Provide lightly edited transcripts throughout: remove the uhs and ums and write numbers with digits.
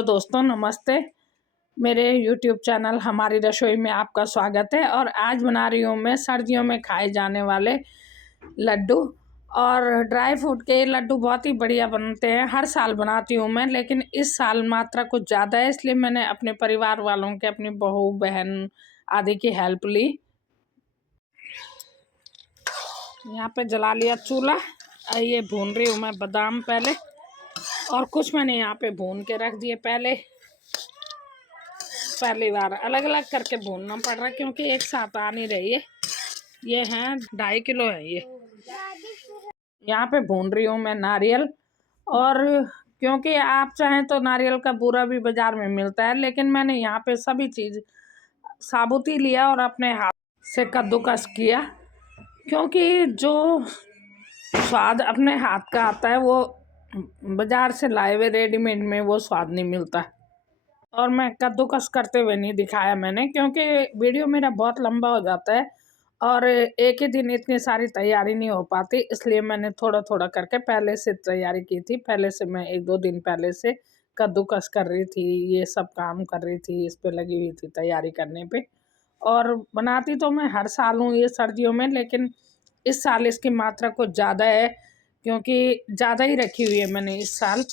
तो दोस्तों नमस्ते। मेरे YouTube चैनल हमारी रसोई में आपका स्वागत है। और आज बना रही हूँ मैं सर्दियों में खाए जाने वाले लड्डू। और ड्राई फ्रूट के लड्डू बहुत ही बढ़िया बनते हैं, हर साल बनाती हूँ मैं, लेकिन इस साल मात्रा कुछ ज़्यादा है, इसलिए मैंने अपने परिवार वालों के, अपनी बहू बहन आदि की हेल्प ली। यहाँ पे जला लिया चूल्हा। ये भून रही हूँ मैं बादाम पहले, और कुछ मैंने यहाँ पे भून के रख दिए। पहली बार अलग अलग करके भूनना पड़ रहा है क्योंकि एक साथ आ नहीं रही है। ये है 2.5 किलो है ये। यहाँ पे भून रही हूँ मैं नारियल। और क्योंकि आप चाहें तो नारियल का बूरा भी बाजार में मिलता है, लेकिन मैंने यहाँ पे सभी चीज़ साबुत ही लिया और अपने हाथ से कद्दूकस किया, क्योंकि जो स्वाद अपने हाथ का आता है वो बाजार से लाए हुए रेडीमेड में वो स्वाद नहीं मिलता। और मैं कद्दूकस करते हुए नहीं दिखाया मैंने, क्योंकि वीडियो मेरा बहुत लंबा हो जाता है और एक ही दिन इतनी सारी तैयारी नहीं हो पाती, इसलिए मैंने थोड़ा थोड़ा करके पहले से तैयारी की थी। पहले से मैं 1-2 दिन पहले से कद्दूकस कर रही थी, ये सब काम कर रही थी, इस पे लगी हुई थी तैयारी करने पे। और बनाती तो मैं हर साल हूँ ये सर्दियों में, लेकिन इस साल इसकी मात्रा कुछ ज़्यादा है, क्योंकि ज़्यादा ही रखी हुई है मैंने इस साल।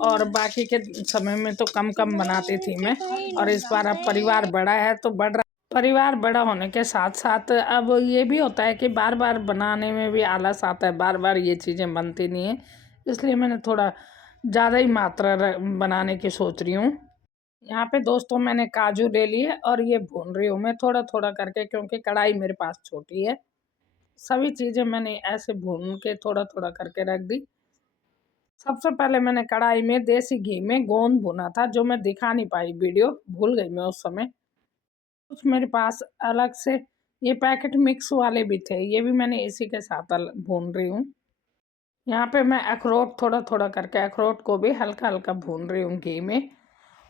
और बाकी के समय में तो कम कम बनाती थी मैं। और इस बार अब परिवार बड़ा है तो बढ़ रहा, परिवार बड़ा होने के साथ साथ अब ये भी होता है कि बार बार बनाने में भी आलस आता है, बार बार ये चीज़ें बनती नहीं है, इसलिए मैंने थोड़ा ज़्यादा ही मात्रा बनाने की सोच रही हूँ। यहाँ पे दोस्तों मैंने काजू ले लिए और ये भून रही हूँ मैं थोड़ा थोड़ा करके, क्योंकि कढ़ाई मेरे पास छोटी है। सभी चीज़ें मैंने ऐसे भून के थोड़ा थोड़ा करके रख दी। सबसे पहले मैंने कढ़ाई में देसी घी में गोंद भुना था, जो मैं दिखा नहीं पाई, वीडियो भूल गई मैं उस समय। कुछ मेरे पास अलग से ये पैकेट मिक्स वाले भी थे, ये भी मैंने इसी के साथ भून रही हूँ। यहाँ पे मैं अखरोट थोड़ा थोड़ा करके अखरोट को भी हल्का हल्का भून रही हूँ घी में।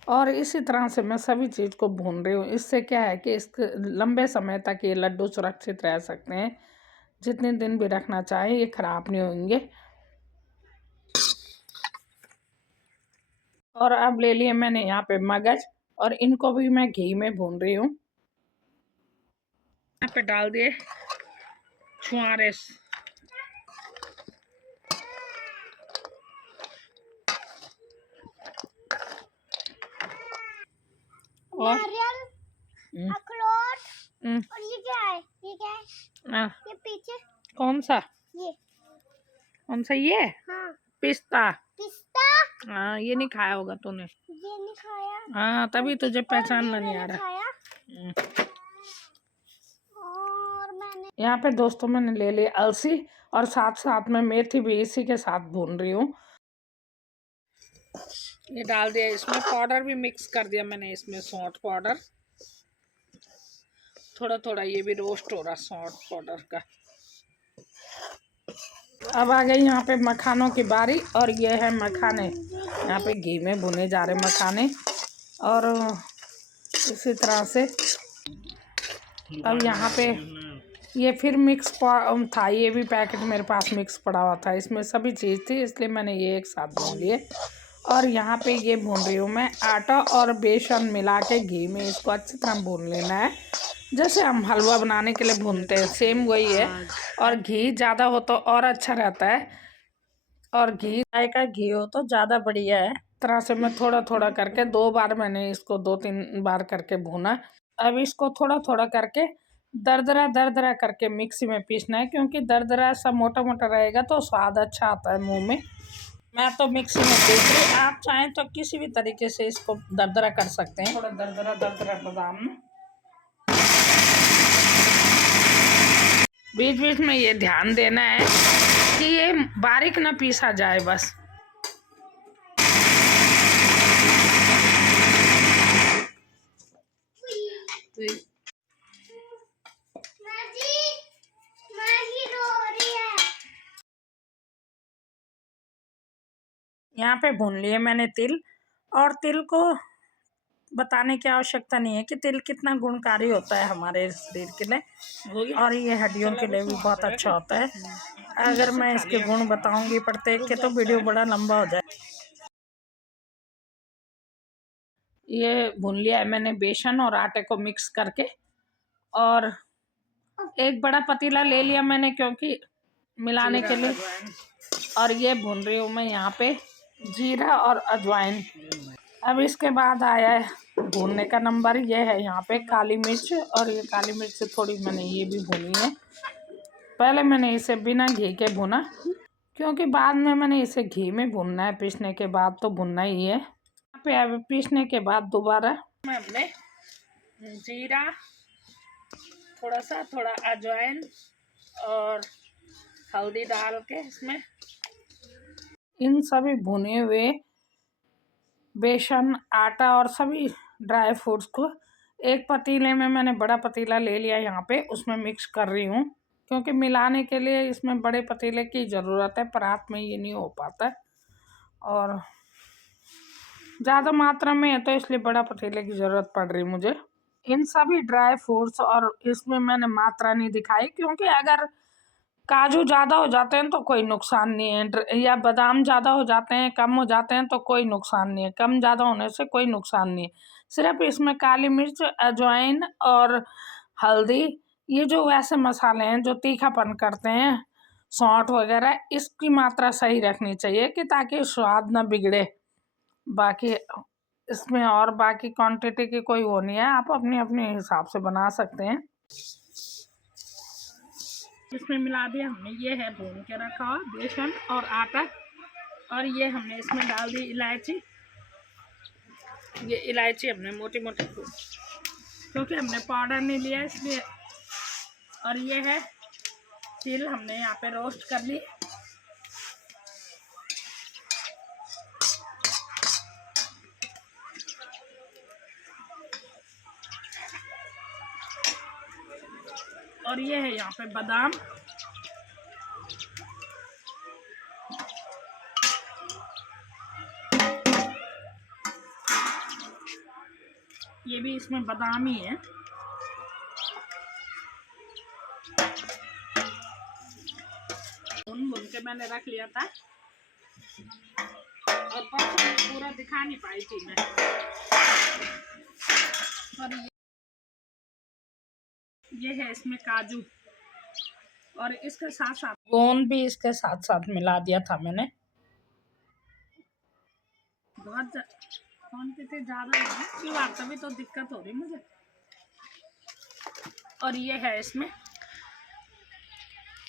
और इसी तरह से मैं सभी चीज़ को भून रही हूँ। इससे क्या है कि इस लंबे समय तक ये लड्डू सुरक्षित रह सकते हैं, जितने दिन भी रखना चाहें ये ख़राब नहीं होंगे। और अब ले लिए मैंने यहाँ पे मगज, और इनको भी मैं घी में भून रही हूँ। यहाँ पे डाल दिए छुआरे, और अखरोट, और ये क्या है? ये क्या है? ये पीछे कौन सा? ये कौन सा? ये हाँ, पिस्ता। पिस्ता। हाँ, ये नहीं खाया होगा तूने। ये नहीं खाया। हाँ, तभी तुझे पहचानना नहीं आ रहा। और मैंने यहाँ पे दोस्तों मैंने ले ली अलसी, और साथ साथ में मेथी भी इसी के साथ भून रही हूँ। ये डाल दिया, इसमें पाउडर भी मिक्स कर दिया मैंने, इसमें सौंठ पाउडर थोड़ा थोड़ा, ये भी रोस्ट हो रहा सौंठ पाउडर का। अब आ गई यहाँ पे मखानों की बारी, और ये है मखाने, यहाँ पे घी में भुने जा रहे मखाने। और इसी तरह से अब यहाँ पे ये फिर मिक्स था, ये भी पैकेट मेरे पास मिक्स पड़ा हुआ था, इसमें सभी चीज़ थी, इसलिए मैंने ये एक साथ भून लिए। और यहाँ पे ये भून रही हूँ मैं आटा और बेसन मिला के घी में, इसको अच्छी तरह भून लेना है, जैसे हम हलवा बनाने के लिए भूनते हैं, सेम वही है। और घी ज़्यादा हो तो और अच्छा रहता है, और घी गाय का घी हो तो ज़्यादा बढ़िया है। तरह से मैं थोड़ा थोड़ा करके 2 बार मैंने इसको 2-3 बार करके भूना। अब इसको थोड़ा थोड़ा करके दरदरा दरदरा करके मिक्सी में पीसना है, क्योंकि दरदरा सा मोटा मोटा रहेगा तो स्वाद अच्छा आता है मुंह में। मैं तो मिक्सी में पीस रही, आप चाहें तो किसी भी तरीके से इसको दरदरा कर सकते हैं। थोड़ा दरदरा दरदरा बादाम, बीच बीच में ये ध्यान देना है कि ये बारीक ना पीसा जाए बस। यहाँ पे भून लिए मैंने तिल, और तिल को बताने की आवश्यकता नहीं है कि तिल कितना गुणकारी होता है हमारे शरीर के लिए, और ये हड्डियों के लिए भी बहुत अच्छा होता है। अगर मैं इसके गुण बताऊंगी प्रत्येक के तो वीडियो बड़ा लंबा हो जाए। ये भून लिया है मैंने बेसन और आटे को मिक्स करके। और एक बड़ा पतीला ले लिया मैंने क्योंकि मिलाने के लिए। और ये भून रही हूँ मैं यहाँ पे जीरा और अजवाइन। अब इसके बाद आया है भूनने का नंबर, ये है यहाँ पे काली मिर्च। और ये काली मिर्च से थोड़ी मैंने ये भी भूनी है। पहले मैंने इसे बिना घी के भुना क्योंकि बाद में मैंने इसे घी में भुनना है, पीसने के बाद तो भुनना ही है। यहाँ पे अब पीसने के बाद दोबारा मैं अपने जीरा, थोड़ा अजवाइन और हल्दी डाल के इसमें इन सभी भुने हुए बेसन, आटा और सभी ड्राई फ्रूट्स को एक पतीले में, मैंने बड़ा पतीला ले लिया यहाँ पे, उसमें मिक्स कर रही हूँ क्योंकि मिलाने के लिए इसमें बड़े पतीले की ज़रूरत है, परात में ये नहीं हो पाता है और ज़्यादा मात्रा में है तो इसलिए बड़ा पतीले की ज़रूरत पड़ रही मुझे। इन सभी ड्राई फ्रूट्स और इसमें मैंने मात्रा नहीं दिखाई क्योंकि अगर काजू ज़्यादा हो जाते हैं तो कोई नुकसान नहीं है, या बादाम ज़्यादा हो जाते हैं, कम हो जाते हैं तो कोई नुकसान नहीं है। कम ज़्यादा होने से कोई नुकसान नहीं है। सिर्फ इसमें काली मिर्च, अजवाइन और हल्दी, ये जो वैसे मसाले हैं जो तीखापन करते हैं, सौंठ वगैरह, इसकी मात्रा सही रखनी चाहिए कि ताकि स्वाद ना बिगड़े। बाकी इसमें और बाकी क्वांटिटी की कोई वो नहीं है, आप अपने अपने हिसाब से बना सकते हैं। इसमें मिला दिया हमने, ये है भून के रखा हुआ बेसन और आटा। और ये हमने इसमें डाल दी इलायची। ये इलायची हमने मोटी मोटी क्योंकि हमने पाउडर नहीं लिया इसलिए। और ये है तिल, हमने यहाँ पे रोस्ट कर ली। और ये है यहाँ पे बादाम। ये भी इसमें बादाम ही है। भून के मैंने रख लिया था और परसों पूरा दिखा नहीं पाई थी मैं। और ये है इसमें काजू और इसके साथ साथ गोंद भी इसके साथ साथ मिला दिया था मैंने। बहुत क्वांटिटी ज़्यादा है, क्यों तभी तो दिक्कत हो रही मुझे। और ये है इसमें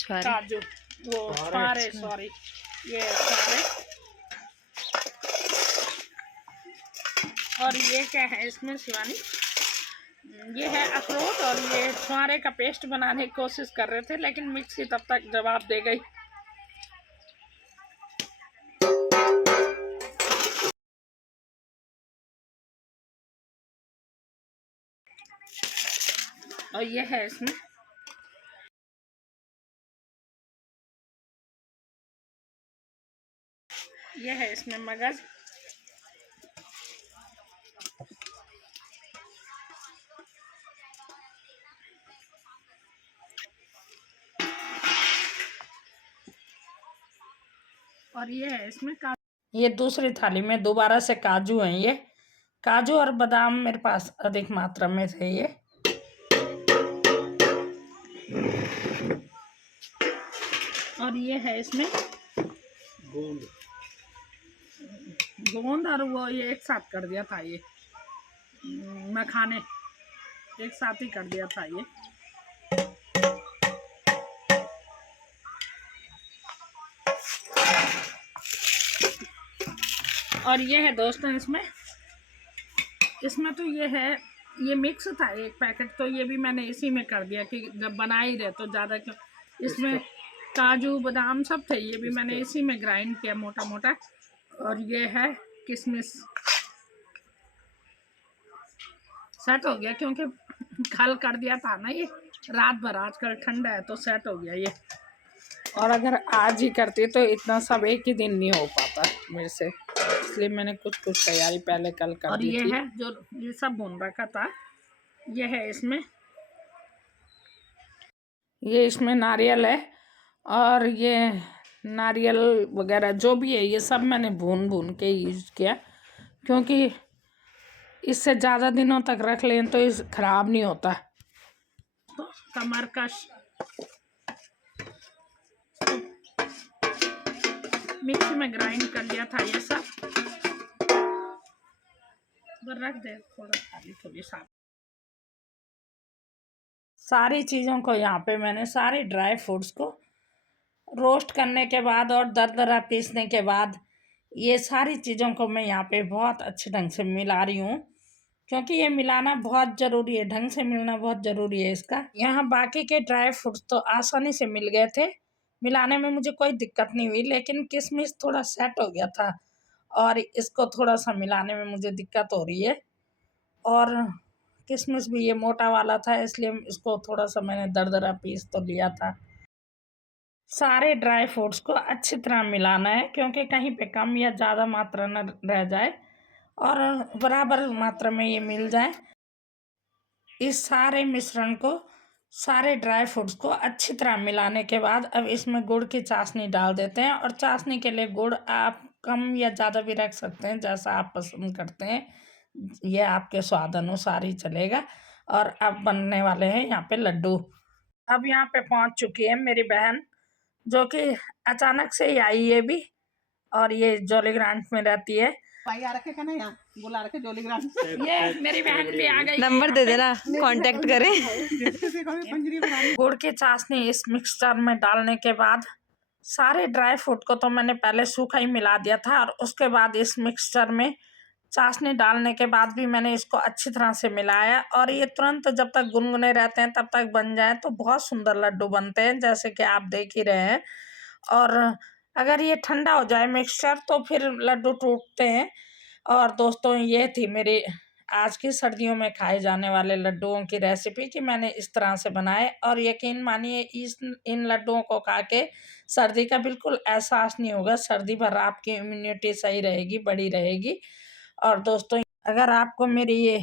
काजू, वो सारे, सॉरी, ये सारे। और ये क्या है इसमें शिवानी, ये है अखरोट। और ये छुआरे का पेस्ट बनाने की कोशिश कर रहे थे लेकिन मिक्सी तब तक जवाब दे गई। और ये है इसमें मगज। और ये है इसमें ये दूसरी थाली में दोबारा से काजू हैं। ये काजू और बादाम मेरे पास अधिक मात्रा में थे ये। और ये है इसमें गोंद और वो ये एक साथ कर दिया था, ये मखाने एक साथ ही कर दिया था ये। और ये है दोस्तों इसमें तो ये है, ये मिक्स था एक पैकेट, तो ये भी मैंने इसी में कर दिया कि जब बना ही रहे तो ज़्यादा क्यों, इसमें काजू बादाम सब थे, ये भी मैंने इसी में ग्राइंड किया मोटा मोटा। और ये है किशमिश, सेट हो गया क्योंकि कल कर दिया था ना ये रात भर, आजकल ठंडा है तो सेट हो गया ये। और अगर आज ही करती तो इतना सब एक ही दिन नहीं हो पाता मेरे से, इसलिए मैंने कुछ तैयारी पहले कल कर दी थी। और ये है जो ये सब भून रखा था, ये है इसमें नारियल है। और ये नारियल वगैरह जो भी है ये सब मैंने भून के यूज किया क्योंकि इससे ज़्यादा दिनों तक रख लें तो इस खराब नहीं होता। तो कमरकश मिक्सी में ग्राइंड कर लिया था ये सब, रख दे थोड़ा खाली थोड़ी साफ। सारी चीज़ों को यहाँ पे मैंने सारे ड्राई फ्रूट्स को रोस्ट करने के बाद और दरदरा पीसने के बाद ये सारी चीज़ों को मैं यहाँ पे बहुत अच्छे ढंग से मिला रही हूँ, क्योंकि ये मिलाना बहुत ज़रूरी है, ढंग से मिलना बहुत ज़रूरी है इसका। यहाँ बाकी के ड्राई फ्रूट्स तो आसानी से मिल गए थे, मिलाने में मुझे कोई दिक्कत नहीं हुई, लेकिन किशमिश थोड़ा सेट हो गया था और इसको थोड़ा सा मिलाने में मुझे दिक्कत हो रही है। और किशमिश भी ये मोटा वाला था, इसलिए इसको थोड़ा सा मैंने दरदरा पीस तो लिया था। सारे ड्राई फ्रूट्स को अच्छी तरह मिलाना है, क्योंकि कहीं पे कम या ज़्यादा मात्रा न रह जाए और बराबर मात्रा में ये मिल जाए। इस सारे मिश्रण को, सारे ड्राई फ्रूट्स को अच्छी तरह मिलाने के बाद अब इसमें गुड़ की चाशनी डाल देते हैं। और चाशनी के लिए गुड़ आप कम या ज़्यादा भी रख सकते हैं, जैसा आप पसंद करते हैं, ये आपके स्वाद अनुसार ही चलेगा। और अब बनने वाले हैं यहाँ पे लड्डू। अब यहाँ पे पहुँच चुकी है मेरी बहन, जो कि अचानक से ही आई है भी, और ये जॉली ग्रांट में रहती है। भाई आ रखे का ना, यहाँ बुला रखे जॉली ग्रांट। ये मेरी बहन भी आ गई। नंबर दे देना, कांटेक्ट करें। गुड़ की चाशनी इस मिक्सचर में डालने के बाद सारे ड्राई फ्रूट को तो मैंने पहले सूखा ही मिला दिया था, और उसके बाद इस मिक्सचर में चाशनी डालने के बाद भी मैंने इसको अच्छी तरह से मिलाया। और ये तुरंत जब तक गुनगुने रहते हैं तब तक बन जाए तो बहुत सुंदर लड्डू बनते हैं, जैसे कि आप देख ही रहे हैं। और अगर ये ठंडा हो जाए मिक्सचर तो फिर लड्डू टूटते हैं। और दोस्तों, ये थी मेरी आज की सर्दियों में खाए जाने वाले लड्डुओं की रेसिपी कि मैंने इस तरह से बनाए। और यकीन मानिए इन लड्डुओं को खा के सर्दी का बिल्कुल एहसास नहीं होगा। सर्दी भर आपकी इम्यूनिटी सही रहेगी, बड़ी रहेगी। और दोस्तों, अगर आपको मेरी ये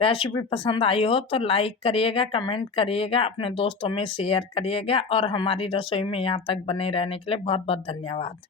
रेसिपी पसंद आई हो तो लाइक करिएगा, कमेंट करिएगा, अपने दोस्तों में शेयर करिएगा। और हमारी रसोई में यहाँ तक बने रहने के लिए बहुत बहुत धन्यवाद।